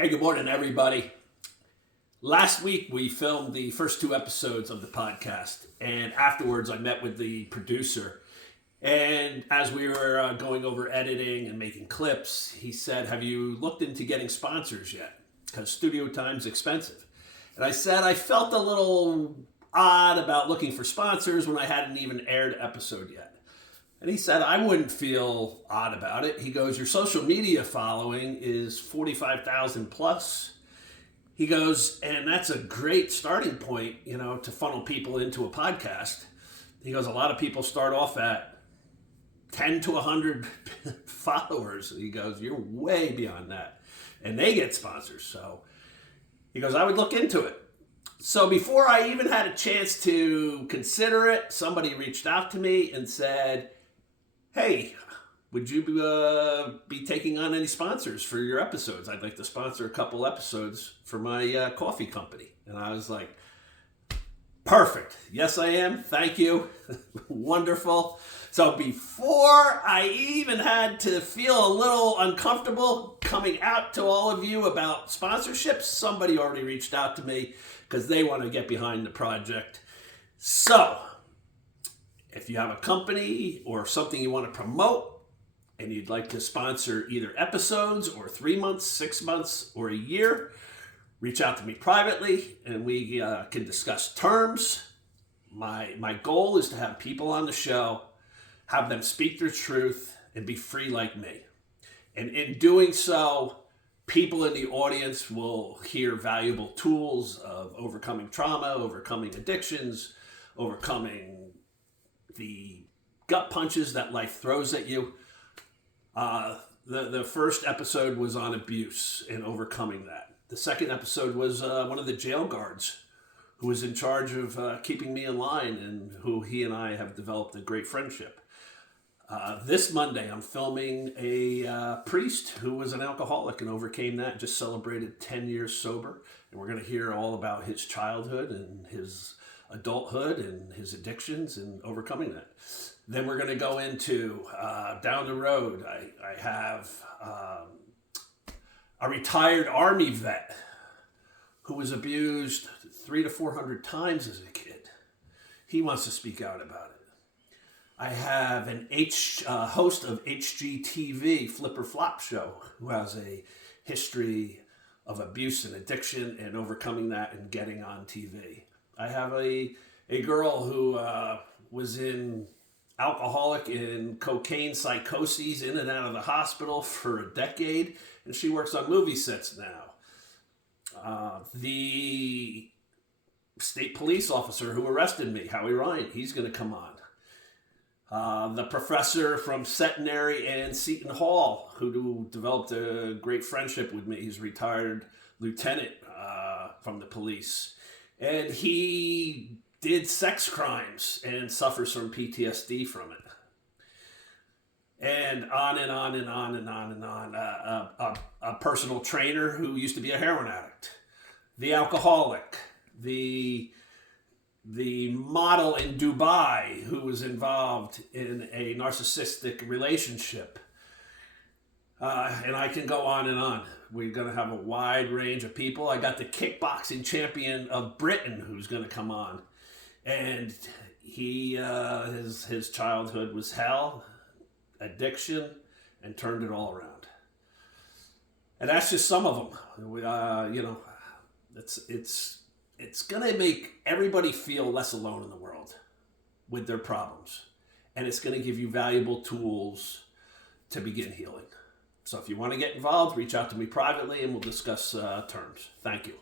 Hey, good morning, everybody. Last week, we filmed the first two episodes of the podcast, and afterwards, I met with the producer. And as we were going over editing and making clips, he said, "Have you looked into getting sponsors yet? Because studio time's expensive." And I said I felt a little odd about looking for sponsors when I hadn't even aired an episode yet. And he said, I wouldn't feel odd about it. He goes, your social media following is 45,000 plus. He goes, and that's a great starting point, to funnel people into a podcast. He goes, a lot of people start off at 10 to 100 followers. He goes, you're way beyond that. And they get sponsors. So he goes, I would look into it. So before I even had a chance to consider it, somebody reached out to me and said, hey, would you be taking on any sponsors for your episodes? I'd like to sponsor a couple episodes for my coffee company. And I was like, perfect. Yes, I am. Thank you. Wonderful. So before I even had to feel a little uncomfortable coming out to all of you about sponsorships, somebody already reached out to me because they want to get behind the project. So if you have a company or something you want to promote and you'd like to sponsor either episodes or 3 months, 6 months, or a year, reach out to me privately and we can discuss terms. My goal is to have people on the show, have them speak their truth, and be free like me. And in doing so, people in the audience will hear valuable tools of overcoming trauma, overcoming addictions, overcoming the gut punches that life throws at you. The first episode was on abuse and overcoming that. The second episode was one of the jail guards who was in charge of keeping me in line and who he and I have developed a great friendship. This Monday, I'm filming a priest who was an alcoholic and overcame that and just celebrated 10 years sober. And we're going to hear all about his childhood and his adulthood and his addictions and overcoming that. Then we're going to go into, down the road, I have a retired Army vet who was abused 300 to 400 times as a kid. He wants to speak out about it. I have an host of HGTV, Flip or Flop Show, who has a history of abuse and addiction and overcoming that and getting on TV. I have a girl who was in alcoholic and cocaine psychoses in and out of the hospital for a decade, and she works on movie sets now. The state police officer who arrested me, Howie Ryan, he's going to come on. The professor from Centenary and Seton Hall, who developed a great friendship with me. He's a retired lieutenant from the police. And he did sex crimes and suffers from PTSD from it. And on and on and on and on and on. A personal trainer who used to be a heroin addict. The alcoholic. The model in Dubai who was involved in a narcissistic relationship. And I can go on and on. We're going to have a wide range of people. I got the kickboxing champion of Britain who's going to come on. And he, his childhood was hell, addiction, and turned it all around. And that's just some of them. It's going to make everybody feel less alone in the world with their problems. And it's going to give you valuable tools to begin healing. So if you want to get involved, reach out to me privately and we'll discuss terms. Thank you.